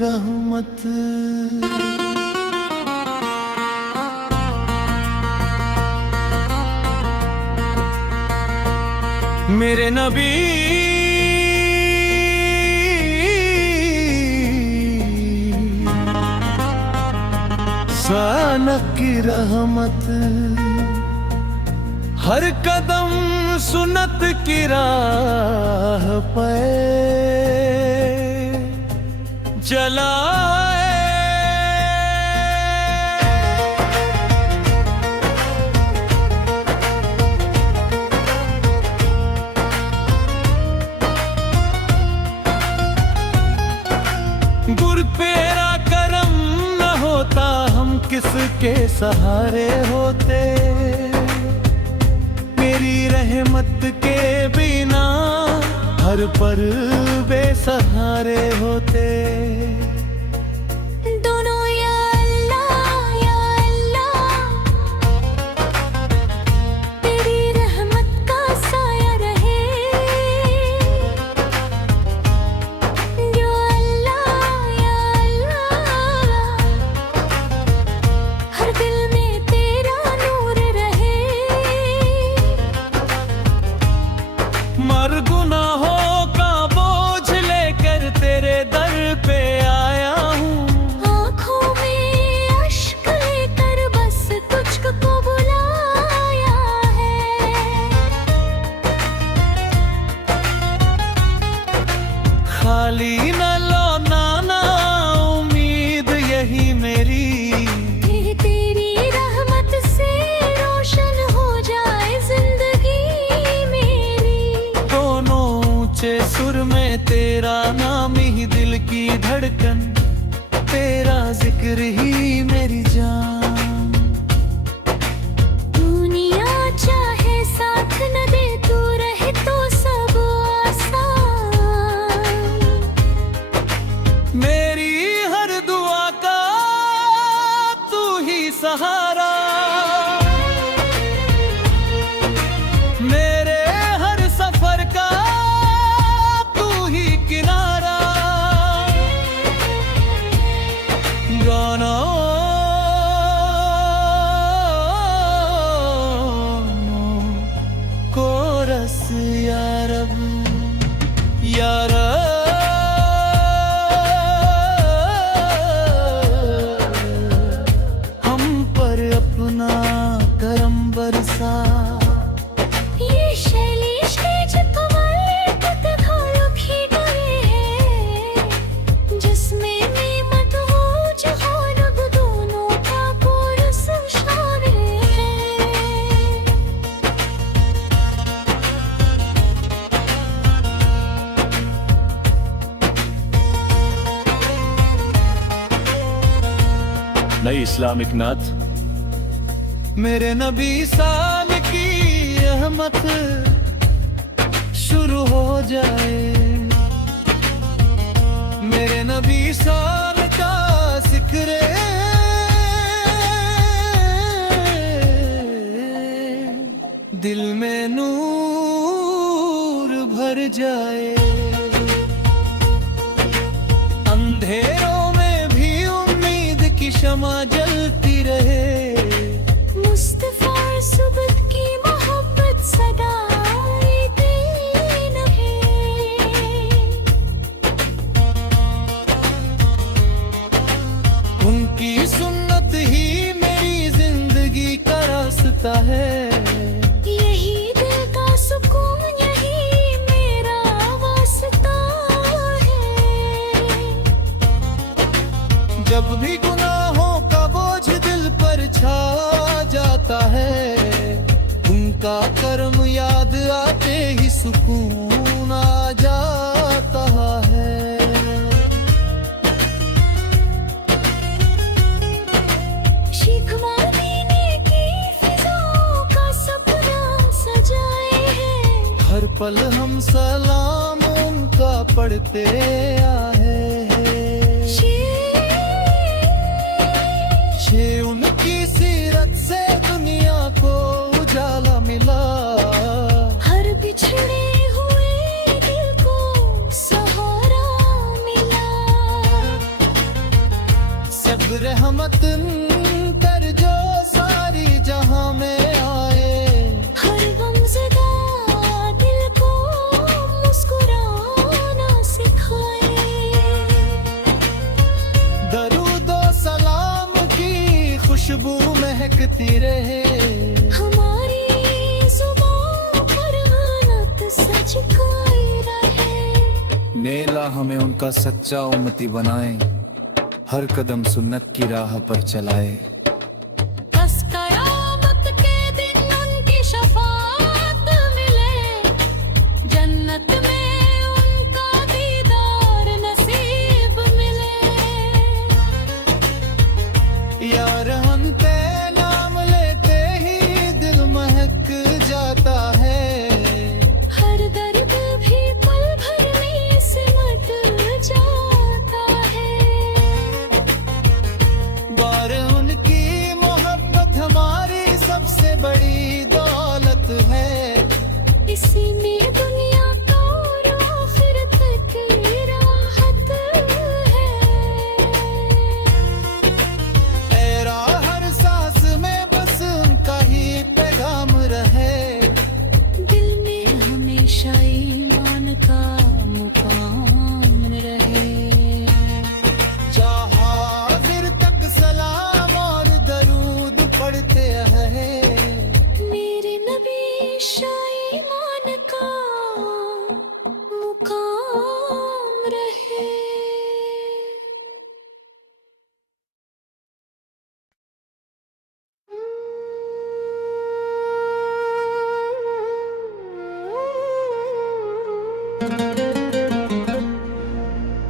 रहमत। मेरे नबी सानक की रहमत, हर कदम सुन्नत की राह पे चलाए। गुर तेरा करम न होता हम किसके सहारे होते, मेरी रहमत के बिना हर पल बेसहारे होते। दोनों या अल्लाह, तेरी रहमत का साया रहे। या अल्लाह, हर दिल में तेरा नूर रहे। मर गुनाहों का बोझ लेकर तेरे दर पे आया हूँ, आँखों में अश्क लेकर बस तुझको बुलाया है। खाली न लौटाना उम्मीद यही मेरी, तेरी रहमत से रोशन हो जाए जिंदगी मेरी। दोनों ऊंचे सुर में तेरा नाम ही दिल की धड़कन, तेरा जिक्र ही मेरी जान। दुनिया चाहे साथ न दे, तू रहे तो सब आसान। मेरी हर दुआ का तू ही सहारा, मेरे हर सफर का तू ही किनारा। गाना कोरस या रब, या रब, हम पर अपना करम बरसा। ये शैलेश के जकमल तक खालुक ही डरे हैं, जिसमें नेमत हो जहानब दोनों का कोरस शामिल है। नई इस्लामिक नात। मेरे नबी साल की रहमत शुरू हो जाए, मेरे नबी साल का जिक्र दिल में नूर भर जाए। अंधेरों में भी उम्मीद की शमा जलती रहे, मुस्तफा सुबत की मोहब्बत सदा दिन है। उनकी सुन्नत ही मेरी जिंदगी का रास्ता है। यही दिल का सुकून, यही मेरा वास्ता है। जब भी गुनाहों का बोझ दिल पर छा जाता है, उनका कर्म याद आते ही सुकून आ जाता है। शीख मदीने की फिजाओं का सपना सजाए हैं। हर पल हम सलाम उनका पढ़ते आए हैं। ये उनकी सीरत से दुनिया को उजाला मिला, हर बिछड़े हुए दिल को सहारा मिला। रहमत कर जो सारी जहां में आए। हर गमज़दा दिल को मुस्कुराना सिखाए। दरूदो सलाम की खुशबू महकती रहे। हमारी ज़ुबान पर अमानत सच खाई रहे। मेला हमें उनका सच्चा उम्मती बनाए, हर कदम सुन्नत की राह पर चलाए। बस क़यामत के दिन उनकी शफ़ाअत मिले, जन्नत में उनका दीदार नसीब मिले। यार हमते नाम लेते ही दिल महक जाता है। हर दर्द भी पल भर में सिमट जाता है। बार उनकी मोहब्बत हमारी सबसे बड़ी दौलत है। इसी में दुनिया का और आखिरत की राहत है। ए राह हर सांस में बस उनका ही पैगाम रहे। दिल में हमेशा ईमान का मुकाम रहे। जहाँ फिर तक सलाम और दरूद पढ़ते हैं। मेरे नबी शाही ईमान का मुकाम रहे।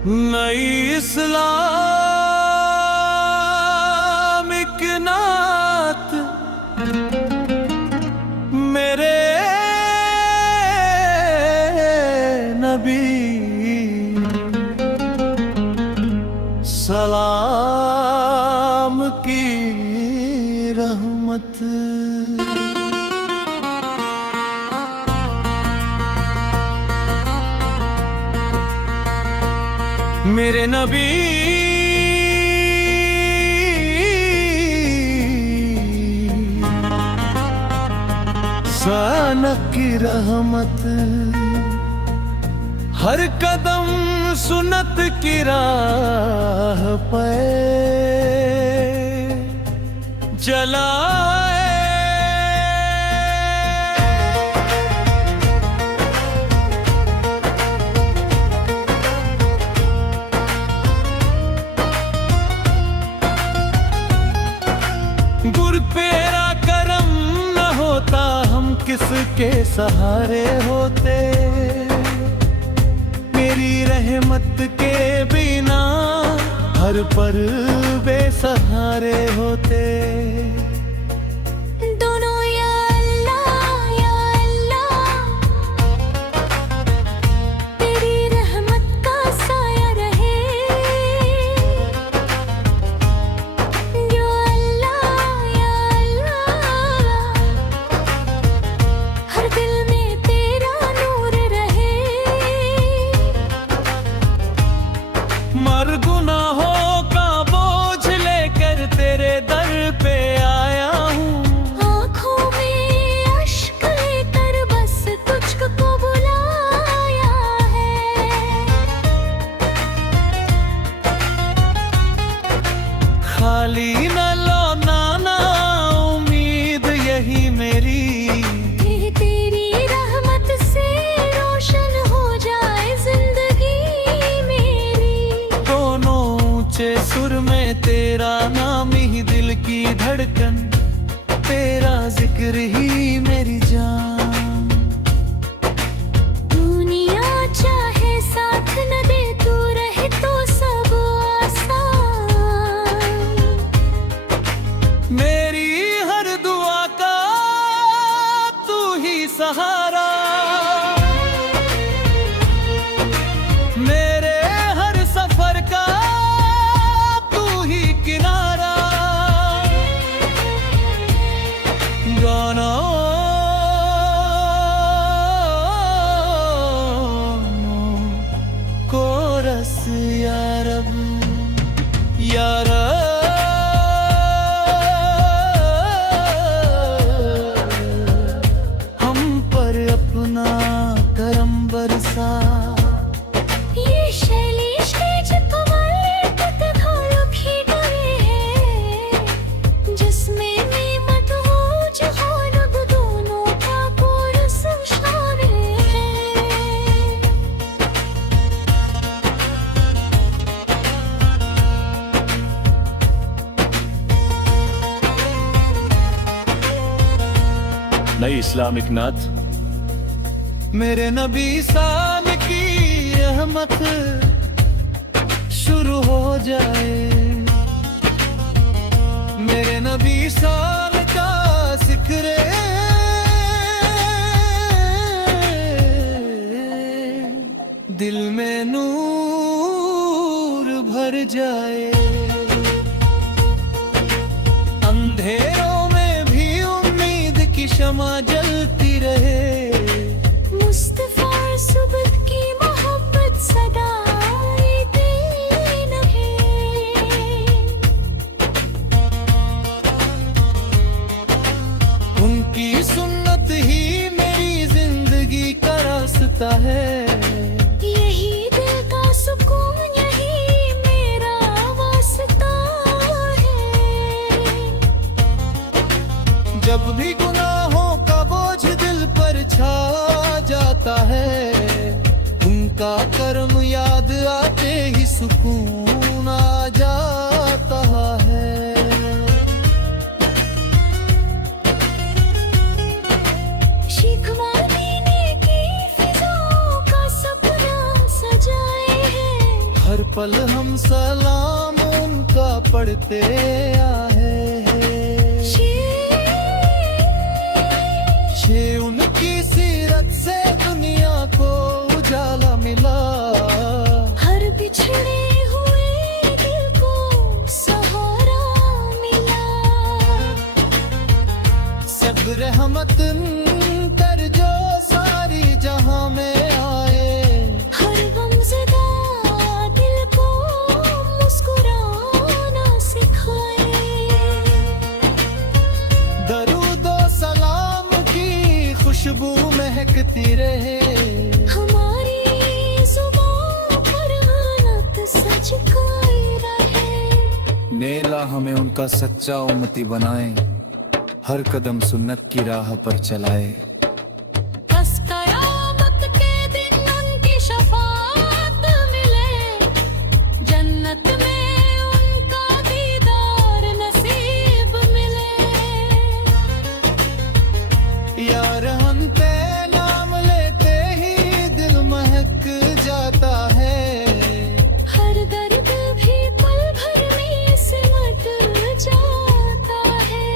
नई इस्लामिक नात मेरे नबी, सलाम की रहमत। मेरे नबी सानक की रहमत। हर कदम सुन्नत की राह पे चलाए। गुर तेरा करम न होता हम किसके सहारे होते। मेरी रहमत के बिना हर पर बेसहारे होते। दोनों या अल्लाह तेरी रहमत का साया रहे। या अल्लाह हर दिल में तेरा नूर रहे। मर गुनाहों का बोझ लेकर तेरे दर पे आया हूँ। आँखों में अश्क लेकर बस तुझको बुलाया है। खाली न लौटना ना उम्मीद यही मेरी। तेरी रहमत से रोशन हो जाए जिंदगी मेरी। दोनों ऊंचे सुर में तेरा नाम ही दिल की धड़कन। तेरा जिक्र ही मेरी जान। दुनिया चाहे साथ न दे तू रहे तो सब आसान। मेरी हर दुआ का तू ही सहारा। मेरे हर सफर का तू ही किनारा। गाना कोरस या रब या रब। नई इस्लामिक नात। मेरे नबी साल की रहमत शुरू हो जाए, मेरे नबी साल का जिक्र दिल में नूर भर जाए, अंधेरों में भी उम्मीद की शमा जलती रहे, मुस्तफा सुबह की मोहब्बत सदाई दीन है। उनकी सुन्नत ही मेरी जिंदगी का रास्ता है, यही दिल का सुकून, यही मेरा वास्ता है। जब भी गुनाहों का बोझ दिल पर छा जाता है, उनका कर्म याद आते ही सुकून आ जाता है। शिकवा देने की फिजाओं का सपना सजाए हैं, हर पल हम सलाम उनका पढ़ते आए हैं। ये उनकी सीरत से दुनिया को उजाला मिला, हर बिछड़े हुए दिल को सहारा मिला। सब रहमत कर जो सारी जहां में आए, हर गमज़दा दिल को मुस्कुराना सिखाए। दरूदो सलाम की खुशबू महकती रहे, हमारी ज़ुबां पर आनत सच गाए रहे। नेला हमें उनका सच्चा उम्मती बनाए, हर कदम सुन्नत की राह पर चलाए। बस क़यामत के दिन उनकी शफ़ाअत मिले, जन्नत में उनका दीदार नसीब मिले। यार हमते नाम लेते ही दिल महक जाता है, हर दर्द भी पल भर में सिमट जाता है।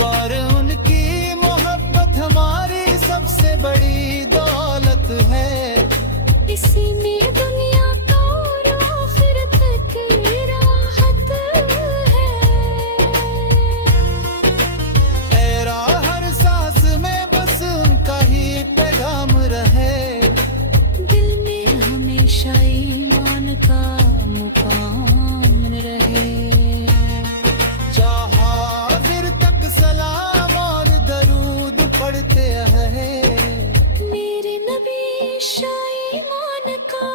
बार उनकी मोहब्बत हमारी सबसे बड़ी दौलत है, इसी में दुनिया का और आखिरत की राहत है। ए राह हर सांस में बस उनका ही पैगाम रहे, दिल में हमेशा ईमान का मुकाम रहे। जहां तक सलाम और दरूद पढ़ते हैं, मेरे नबी शाह ईमान का